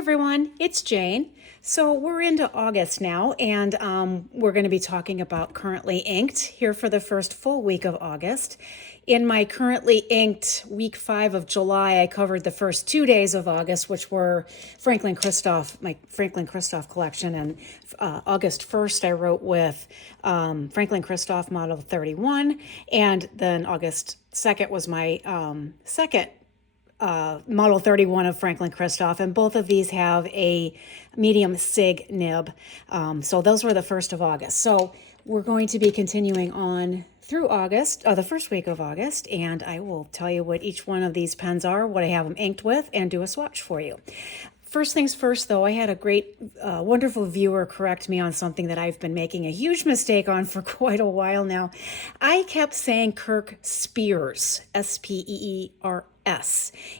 everyone, it's Jane. So we're into August now, and we're going to be talking about Currently Inked here for the first full week of August. In my Currently Inked week 5 of July, I covered the first 2 days of August, which were my Franklin Christoph collection. And August 1st, I wrote with Franklin Christoph Model 31, and then August 2nd was my second Model 31 of Franklin Christoph, and both of these have a medium SIG nib. So those were the 1st of August. So we're going to be continuing on through August, the first week of August, and I will tell you what each one of these pens are, what I have them inked with, and do a swatch for you. First things first, though, I had a great, wonderful viewer correct me on something that I've been making a huge mistake on for quite a while now. I kept saying Kirk Spears, S-P-E-E-R-S,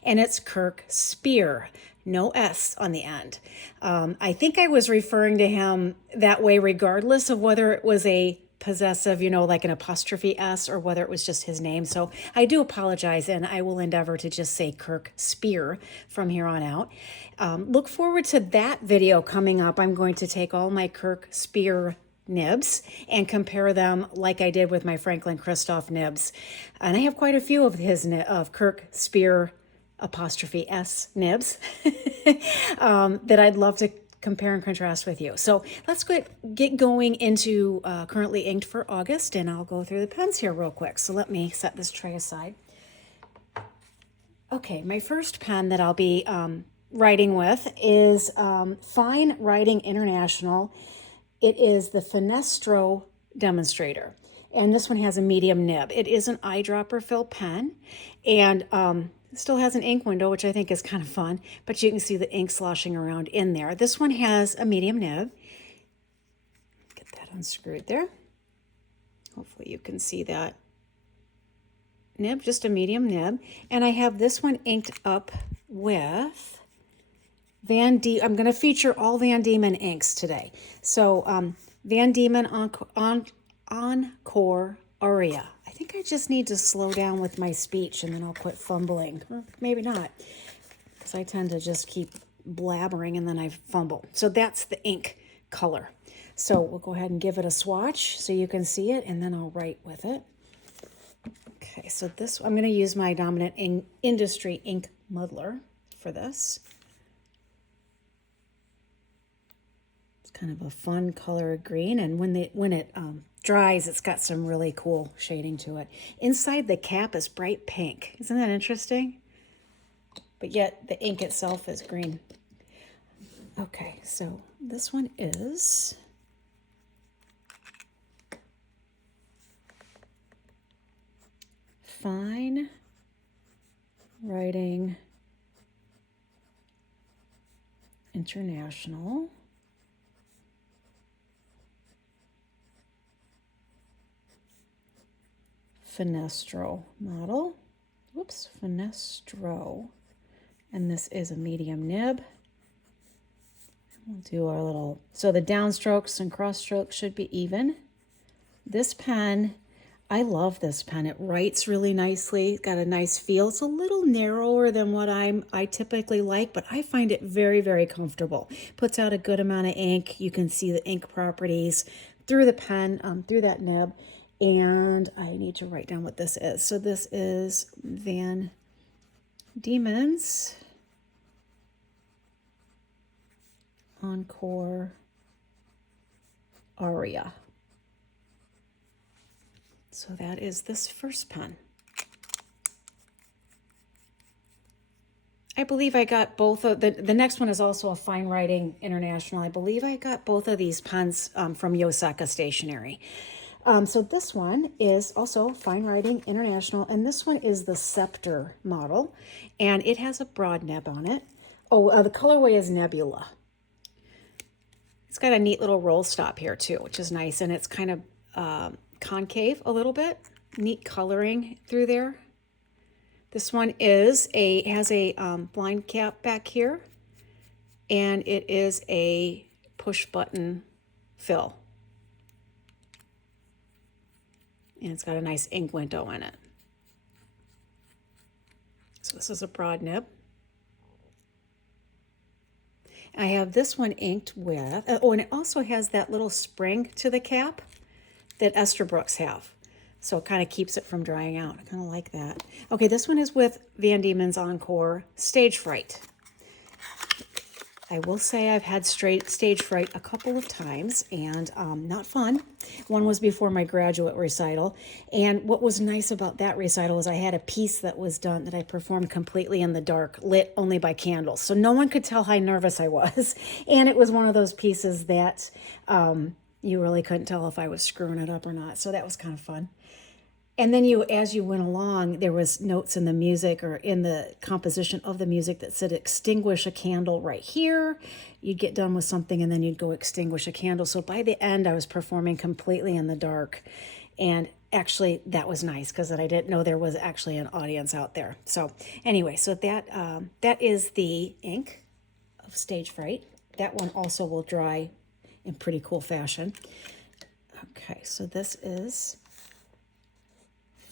and it's Kirk Spear, no S on the end. I think I was referring to him that way regardless of whether it was a possessive, like an apostrophe S, or whether it was just his name. So I do apologize, and I will endeavor to just say Kirk Spear from here on out. Look forward to that video coming up. I'm going to take all my Kirk Spear nibs and compare them like I did with my Franklin Christoph nibs. And I have quite a few of Kirk Spear apostrophe S nibs that I'd love to compare and contrast with you. So let's get going into Currently Inked for August, and I'll go through the pens here real quick. So let me set this tray aside. Okay, my first pen that I'll be writing with is Fine Writing International. It is the Finestro Demonstrator, and this one has a medium nib. It is an eyedropper fill pen, and it still has an ink window, which I think is kind of fun, but you can see the ink sloshing around in there. This one has a medium nib. Get that unscrewed there. Hopefully you can see that nib, just a medium nib. And I have this one inked up with I'm going to feature all Van Dieman inks today. So Van Dieman Encore Aria. I think I just need to slow down with my speech, and then I'll quit fumbling. Or maybe not, because I tend to just keep blabbering and then I fumble. So that's the ink color. So we'll go ahead and give it a swatch so you can see it, and then I'll write with it. Okay, so I'm going to use my Dominant Industry ink muddler for this. It's kind of a fun color of green, and when it dries, it's got some really cool shading to it. Inside the cap is bright pink. Isn't that interesting? But yet the ink itself is green. Okay, so this one is Fine Writing International. Finestro model. Whoops, Finestro. And this is a medium nib. We'll do our little, so the downstrokes and cross strokes should be even. This pen, I love this pen. It writes really nicely. It's got a nice feel. It's a little narrower than what I typically like, but I find it very, very comfortable. Puts out a good amount of ink. You can see the ink properties through the pen, through that nib. And I need to write down what this is. So this is Van Dieman's Encore Aria. So that is this first pen. I believe I got both of the next one is also a Fine Writing International. I believe I got both of these pens from Yoseka Stationery. So this one is also Fine Writing International, and this one is the Scepter model, and it has a broad nib on it. Oh, the colorway is Nebula. It's got a neat little roll stop here too, which is nice, and it's kind of concave a little bit. Neat coloring through there. This one has a blind cap back here, and it is a push button fill. And it's got a nice ink window in it. So this is a broad nib. I have this one inked with, oh, and it also has that little spring to the cap that Esterbrook's have. So it kind of keeps it from drying out. I kind of like that. Okay, this one is with Van Diemen's Encore Stage Fright. I will say I've had stage fright a couple of times, and not fun. One was before my graduate recital, and what was nice about that recital is I had a piece that was done that I performed completely in the dark, lit only by candles, so no one could tell how nervous I was. And it was one of those pieces that you really couldn't tell if I was screwing it up or not, so that was kind of fun. And then as you went along, there was notes in the music or in the composition of the music that said extinguish a candle right here. You'd get done with something and then you'd go extinguish a candle. So by the end, I was performing completely in the dark. And actually, that was nice because I didn't know there was actually an audience out there. So anyway, so that is the ink of Stage Fright. That one also will dry in pretty cool fashion. Okay, so this is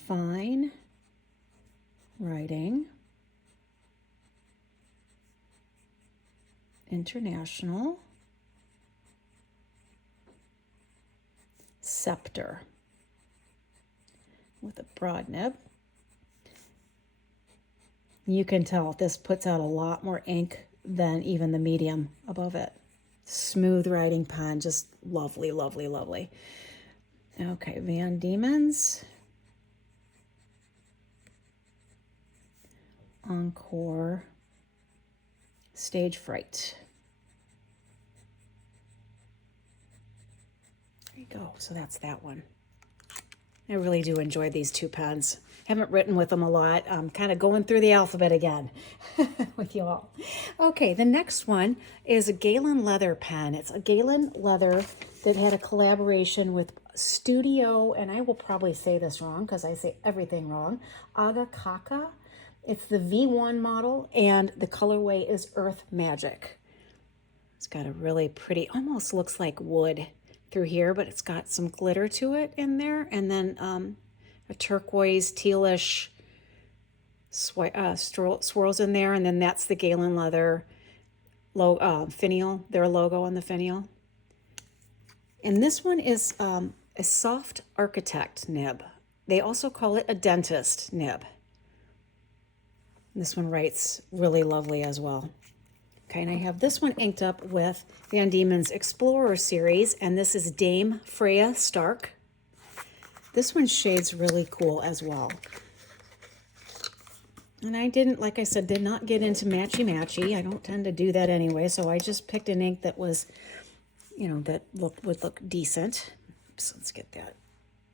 Fine Writing International Scepter with a broad nib. You can tell this puts out a lot more ink than even the medium above it. Smooth writing pen, just lovely, lovely, lovely. Okay, Van Diemen's Encore Stage Fright. There you go. So that's that one. I really do enjoy these two pens. Haven't written with them a lot. I'm kind of going through the alphabet again with you all. Okay, the next one is a Galen Leather pen. It's a Galen Leather that had a collaboration with Studio, and I will probably say this wrong because I say everything wrong, Aga Kaka. It's the V1 model, and the colorway is Earth Magic. It's got a really pretty, almost looks like wood through here, but it's got some glitter to it in there, and then a turquoise, tealish swirls in there, and then that's the Galen Leather finial, their logo on the finial. And this one is a soft architect nib. They also call it a dentist nib. This one writes really lovely as well. Okay, and I have this one inked up with Van Diemen's Explorer series, and this is Dame Freya Stark. This one shades really cool as well. And I didn't, like I said, did not get into matchy-matchy. I don't tend to do that anyway, so I just picked an ink that was, that would look decent. So let's get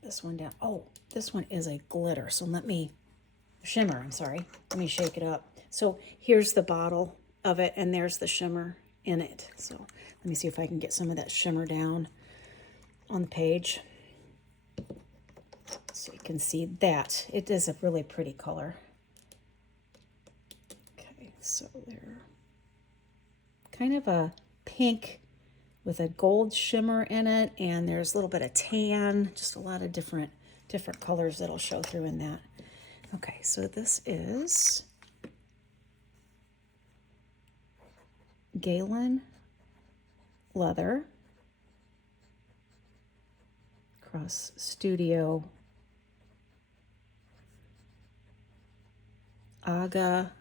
this one down. Oh, this one is a glitter, so shimmer, I'm sorry. Let me shake it up. So here's the bottle of it, and there's the shimmer in it. So let me see if I can get some of that shimmer down on the page. So you can see that. It is a really pretty color. Okay, so they're kind of a pink with a gold shimmer in it, and there's a little bit of tan, just a lot of different colors that'll show through in that. Okay, so this is Galen Leather Cross Studio Aga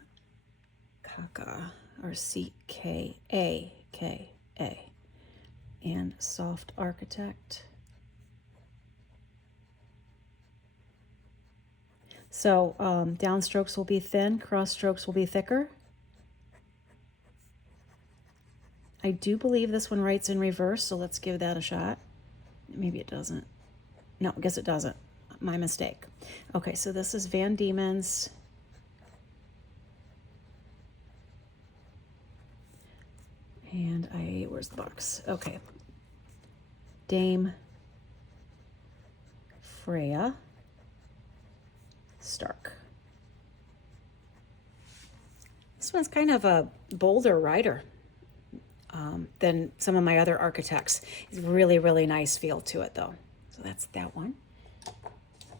Kaka, or C-K-A-K-A, and Soft Architect. So downstrokes will be thin, cross strokes will be thicker. I do believe this one writes in reverse, so let's give that a shot. Maybe it doesn't. No, I guess it doesn't. My mistake. Okay, so this is Van Diemen's. And where's the box? Okay. Dame Freya Stark. This one's kind of a bolder writer than some of my other architects. It's really, really nice feel to it though. So that's that one.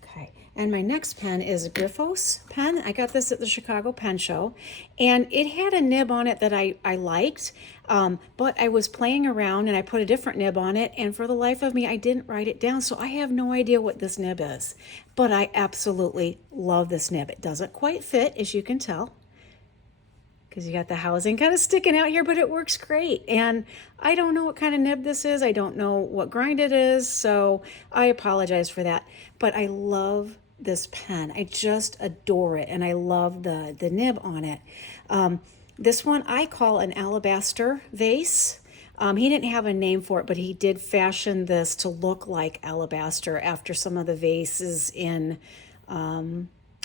Okay, And my next pen is a Griffos pen. I got this at the Chicago Pen Show, and it had a nib on it that I liked, but I was playing around and I put a different nib on it, and for the life of me, I didn't write it down, so I have no idea what this nib is. But I absolutely love this nib. It doesn't quite fit, as you can tell, because you got the housing kind of sticking out here, but it works great. And I don't know what kind of nib this is. I don't know what grind it is, so I apologize for that. But I love this pen. I just adore it, and I love the nib on it. This one I call an alabaster vase. He didn't have a name for it, but he did fashion this to look like alabaster after some of the vases in...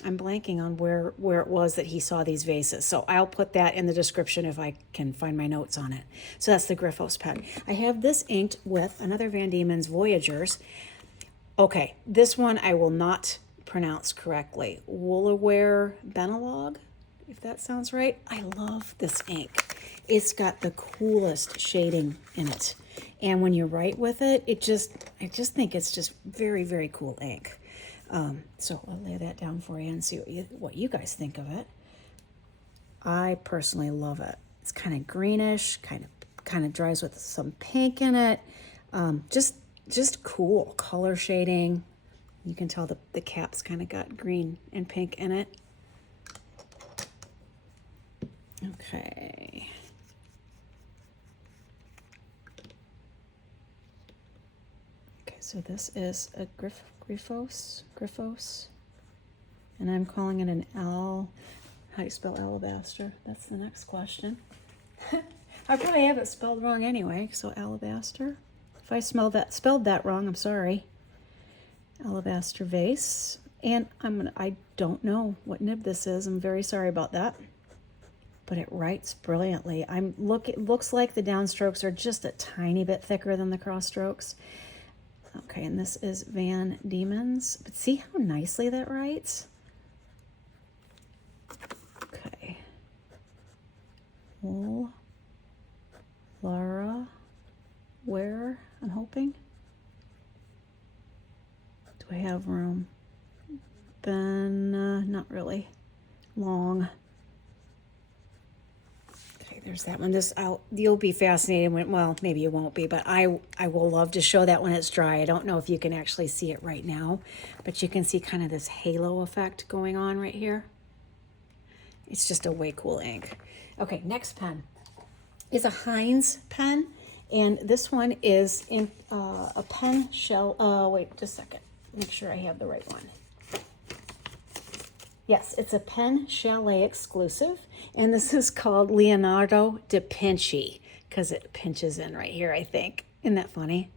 I'm blanking on where it was that he saw these vases. So I'll put that in the description if I can find my notes on it. So that's the Griffos pen. I have this inked with another Van Diemen's Voyagers. Okay, this one I will not pronounce correctly. Woolaware Benelog, if that sounds right. I love this ink. It's got the coolest shading in it. And when you write with it, I just think it's just very, very cool ink. So I'll lay that down for you and see what you guys think of it. I personally love it. It's kind of greenish, kind of dries with some pink in it. Just cool color shading. You can tell the cap's kind of got green and pink in it. Okay. So this is a Griffos, and I'm calling it an How do you spell alabaster? That's the next question. I probably have it spelled wrong anyway, so alabaster. If I spelled that wrong, I'm sorry. Alabaster vase, and I don't know what nib this is. I'm very sorry about that, but it writes brilliantly. It looks like the downstrokes are just a tiny bit thicker than the cross strokes. Okay, and this is Van Diemen's, but see how nicely that writes? Okay. Laura, where? I'm hoping. Do I have room? Not really. Long. There's that one. You'll be fascinated when, well, maybe you won't be, but I will love to show that when it's dry. I don't know if you can actually see it right now, but you can see kind of this halo effect going on right here. It's just a way cool ink. Okay, next pen is a Heinz pen, and this one is in a pen shell. Wait just a second. Make sure I have the right one. Yes, it's a Pen Chalet exclusive, and this is called Leonardo de Pinchi, because it pinches in right here, I think. Isn't that funny?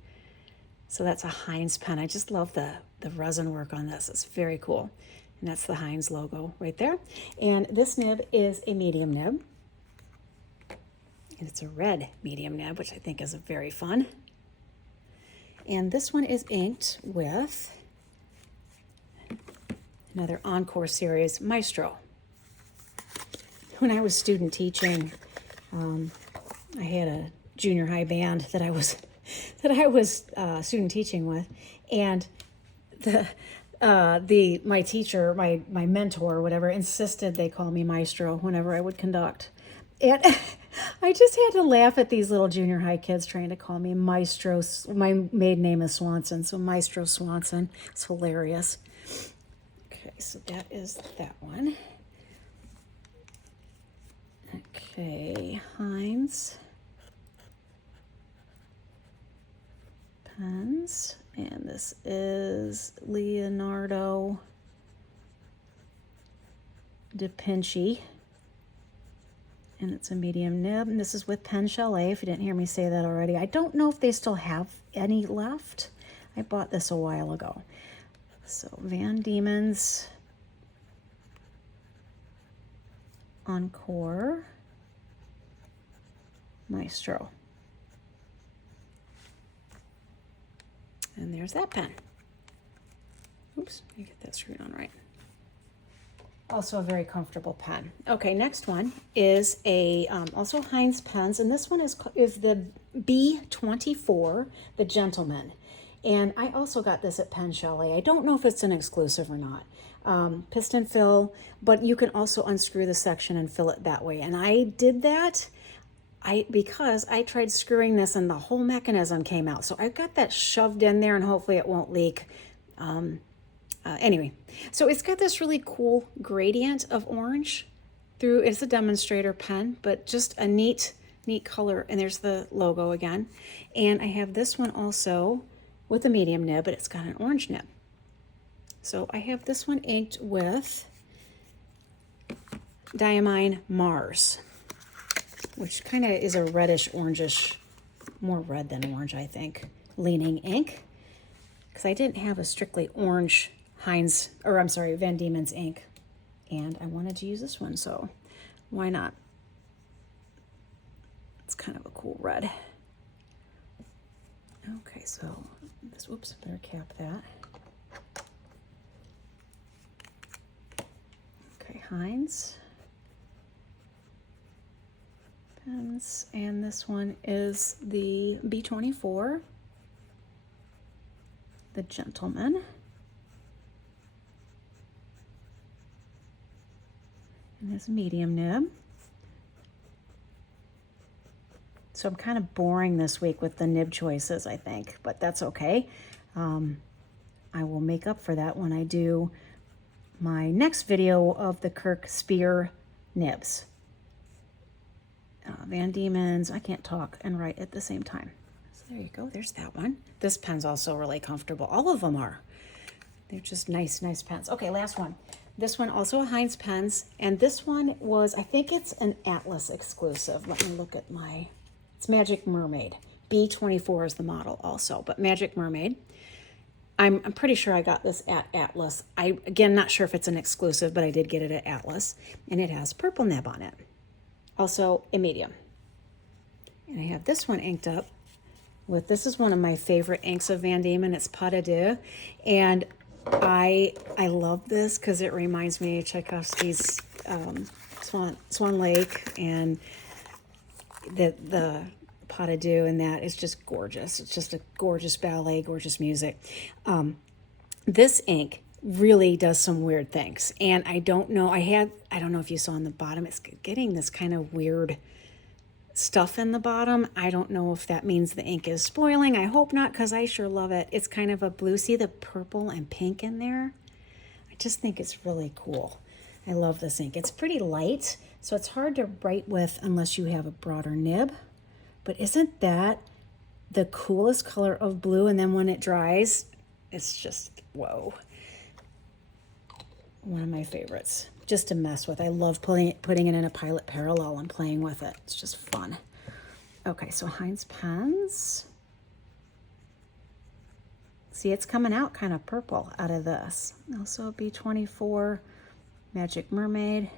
So that's a Heinz pen. I just love the resin work on this. It's very cool. And that's the Heinz logo right there. And this nib is a medium nib. And it's a red medium nib, which I think is very fun. And this one is inked with another Encore series, Maestro. When I was student teaching, I had a junior high band that I was student teaching with, and my teacher, my mentor, or whatever, insisted they call me Maestro whenever I would conduct. And I just had to laugh at these little junior high kids trying to call me Maestro. My maiden name is Swanson, so Maestro Swanson. It's hilarious. Okay, so that is that one. Okay, Heinz pens, and this is Leonardo de Pinchi, and it's a medium nib, and this is with Pen Chalet, if you didn't hear me say that already. I don't know if they still have any left. I bought this a while ago. So Van Diemen's Encore Maestro. And there's that pen. Oops, let me get that screwed on right. Also a very comfortable pen. Okay, next one is a also Heinz pens, and this one is the B24, the Gentleman. And I also got this at Pen Chalet. I don't know if it's an exclusive or not. Piston fill, but you can also unscrew the section and fill it that way. And I did that because I tried screwing this and the whole mechanism came out. So I've got that shoved in there and hopefully it won't leak. Anyway, so it's got this really cool gradient of orange through. It's a Demonstrator pen, but just a neat color. And there's the logo again. And I have this one also with a medium nib, but it's got an orange nib. So I have this one inked with Dieman Mars, which kind of is a reddish orangish, more red than orange, I think, leaning ink. Because I didn't have a strictly orange Van Diemen's ink. And I wanted to use this one, so why not? It's kind of a cool red. Okay, so this, whoops, better cap that. Okay, Heinz pens, and this one is the B24, the Gentleman. And this medium nib. So I'm kind of boring this week with the nib choices, I think, but that's okay. I will make up for that when I do my next video of the Kirk Spear nibs. Van Diemen's, I can't talk and write at the same time. So there you go, there's that one. This pen's also really comfortable. All of them are. They're just nice pens. Okay, last one. This one also a Heinz pens, and this one was, I think it's an Atlas exclusive. Let me look at my, it's Magic Mermaid. B24 is the model also, but Magic Mermaid. I'm pretty sure I got this at Atlas. Again, not sure if it's an exclusive, but I did get it at Atlas, and it has purple nib on it. Also a medium. And I have this one inked up with, this is one of my favorite inks of Van Diemen. It's Pas de Deux, and I love this because it reminds me of Tchaikovsky's Swan Lake, and the Pas de Deux, and that is just gorgeous. It's just a gorgeous ballet, gorgeous music. This ink really does some weird things, and I don't know if you saw on the bottom, it's getting this kind of weird stuff in the bottom. I don't know if that means the ink is spoiling. I hope not, because I sure love it. It's kind of a blue. See the purple and pink in there? I just think it's really cool. I love this ink. It's pretty light, so it's hard to write with unless you have a broader nib. But isn't that the coolest color of blue? And then when it dries, it's just, whoa. One of my favorites, just to mess with. I love putting it in a Pilot Parallel and playing with it. It's just fun. Okay, so Heinz pens. See, it's coming out kind of purple out of this. Also B24, Magic Mermaid.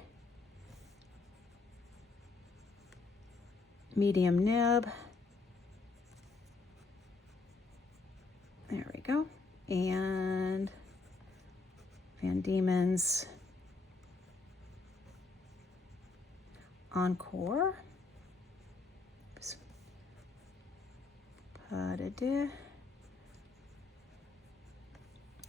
Medium nib. There we go. And Van Diemen's Encore. Oops. Pas de Deux.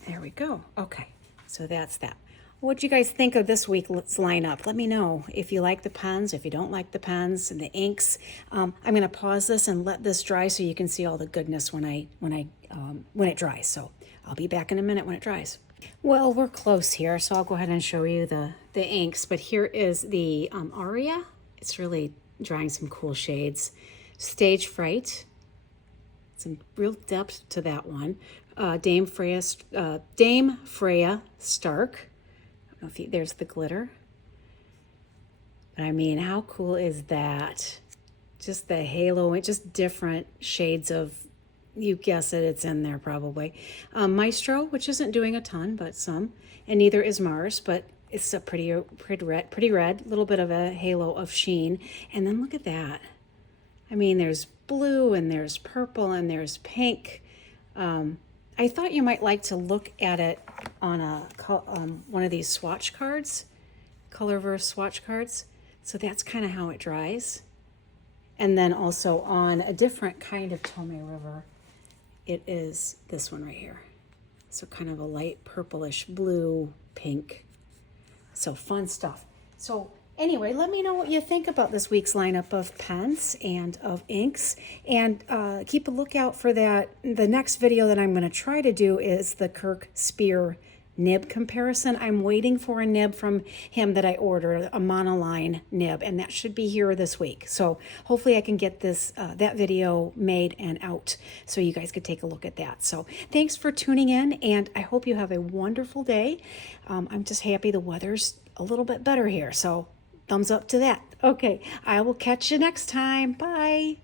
There we go. Okay, so that's that. What'd you guys think of this week's lineup? Let me know if you like the pens, if you don't like the pens and the inks. I'm going to pause this and let this dry so you can see all the goodness when it dries. So I'll be back in a minute when it dries. Well, we're close here, so I'll go ahead and show you the inks. But here is the Aria. It's really drying some cool shades. Stage Fright. Some real depth to that one. Dame Freya Stark. I don't know if there's the glitter. But I mean, how cool is that? Just the halo, just different shades of, you guess it, it's in there probably. Maestro, which isn't doing a ton, but some. And neither is Mars, but it's a pretty red, little bit of a halo of sheen. And then look at that. I mean, there's blue and there's purple and there's pink. I thought you might like to look at it on one of these swatch cards, Colorverse swatch cards. So that's kind of how it dries. And then also on a different kind of Tome River. it is this one right here. So kind of a light purplish blue, pink. So fun stuff. So anyway, let me know what you think about this week's lineup of pens and of inks. And keep a lookout for that. The next video that I'm going to try to do is the Kirk Spear nib comparison. I'm waiting for a nib from him that I ordered, a monoline nib, and that should be here this week. So hopefully I can get this that video made and out so you guys could take a look at that. So thanks for tuning in, and I hope you have a wonderful day. I'm just happy the weather's a little bit better here, so thumbs up to that. Okay, I will catch you next time. Bye.